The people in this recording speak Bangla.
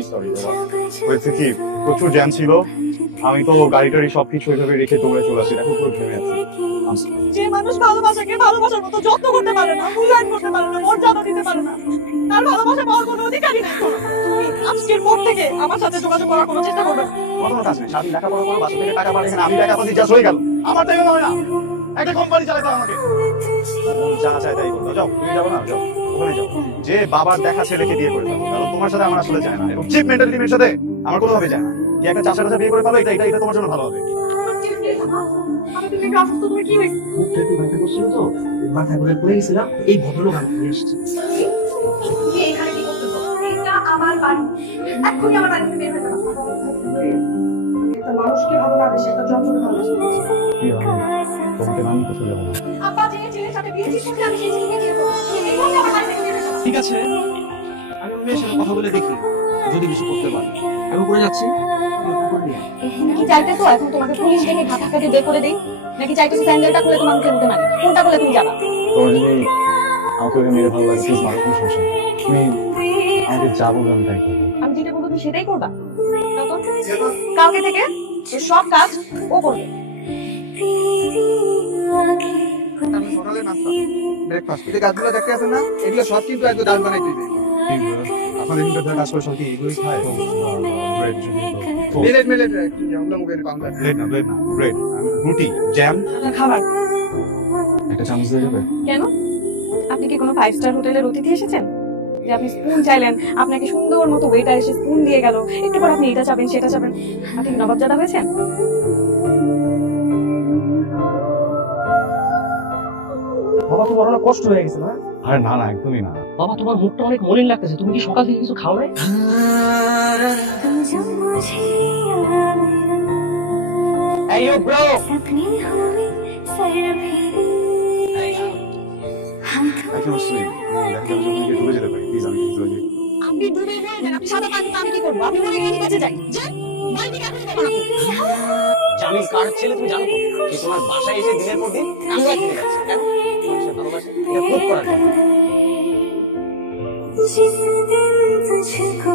রিয়েলি সরি বাবা। হয়েছে কি, প্রচুর জ্যাম ছিল, আমি তো গাড়ি টাড়ি সবকিছু ওইভাবে রেখে দৌড়ে চলে আসি, দেখো পুরো ঘেমে আছি। যে মানুষ ভালোবাসাকে ভালোবাসার মতো যত্ন করতে পারে না, মূল্যায়ন করতে পারে না, মর্যাদা দিতে পারে না, তার ভালোবাসা পাওয়ার কোনো অধিকারই নেই। তুমি আজকের পর থেকে আমার সাথে যোগাযোগ করার কোনো চেষ্টা করবে না। কোনো কাজ নেই, সারাদিন লেখাপড়া করো, বাসা থেকে টাকা পাঠাই, এখানে আমি টাকা পাচ্ছি, জাস্ট হয়ে গেল। আমার টাকা হয় না, একটা কোম্পানি চালাতে হবে আমাকে। যা চাই তাই করতে যাও, তুমি যাবো না, যাও ওখানে যাও। যে বাবার দেখা ছেলেকে বিয়ে করে ফেলো, কারণ তোমার সাথে আমার আসলে যায় না, এবং চিপ মেন্টালিটি মেয়ের সাথে আমার কোনোভাবে যায় না। কি একটা চাষা টাচা বিয়ে করে ফেলো, এটা এটা এটা তোমার জন্য ভালো হবে। মাথায় করে পড়ে গেছিলাম, এই ভদ্রলোক আমি নিয়ে এসেছি। আমার বাড়ি, এক্ষুনি আমার বাড়ি থেকে বের হয়ে যাও। একটা মানুষকে ভালো লাগে, সেটা যন্ত্রণা ভালো। তোমাকে আমি তো চলে যাবো না। আব্বা যে ছেলের সাথে বিয়ে ঠিক করতে, আমি সেই ছেলেকে বিয়ে করবো। এই বলে আমার বাড়ি থেকে বের হয়ে যাও। ঠিক আছে, আমি ওর মেয়ের সাথে কথা বলে দেখি, যদি কিছু করতে পারি। আমি করে যাচ্ছি। নাকি চাইতেছো এখন তোমাকে পুলিশ ডেকে ঢাকা দিয়ে বের করে দেই, নাকি চাইতেছো স্যান্ডেলটা খুলে তোমার মুখে মুখে মারি? কোনটা খুলে তুমি যাবা? তোমার যদি আমাকে ওকে মেরে ভালো লাগে, প্লিজ মারো, কোনো সমস্যা নেই। তুমি আমাকে যা বলবে আমি তাই করবো। আমি যেটা বলবো তুমি সেটাই করবা। যাও তো। কালকে থেকে এই সব কাজ ও করবে। সকালে নাস্তা, ব্রেকফাস্ট, এই কাজগুলো দেখতে আছেন না, এগুলো সব কিন্তু একদম দারুণ বানাই দিবে। আপনাদের কিন্তু কাজ করে সব কি এগুলোই খায়? ব্রেড, মিলেট একটু আমরা মুখের কাউন্টার। ব্রেড না, ব্রেড, রুটি, জ্যাম, খাবার একটা চামচ দিয়ে যাবে? কেন? আপনি কি কোনো 5 স্টার হোটেলের অতিথি এসেছেন যে আপনি স্পুন চাইলেন, আপনাকে সুন্দর মতো ওয়েটার এসে স্পুন দিয়ে গেল, একটু পর আপনি এটা চাবেন সেটা চাবেন? আপনি কি নবাবজাদা হয়েছেন? বাবা, তোমার অনেক কষ্ট হয়ে গেছে না? আরে না না, একদমই না। বাবা, তোমার মুখটা অনেক মলিন লাগতেছে, তুমি কি সকাল থেকে কিছু খাও নাই? এই ইউ ব্রো, ডুবে যেতে পারি, প্লিজ আমি চলে যাই। আপনি ডুবে মরে যান, আপনি সাদা পানিতে আমি কি করবো? আপনি মরে গেলে বেঁচে যাই। যান, বাড়ি থেকে এখনই বের হবো। জামিন কার ছেলে তুমি জানো তো? যে তোমার বাসায় এসে দিনের পর দিন কান্না করে যাচ্ছে, কেন? মানুষের ভালোবাসা এটা খুব করার জন্য। जिस दिन तुझको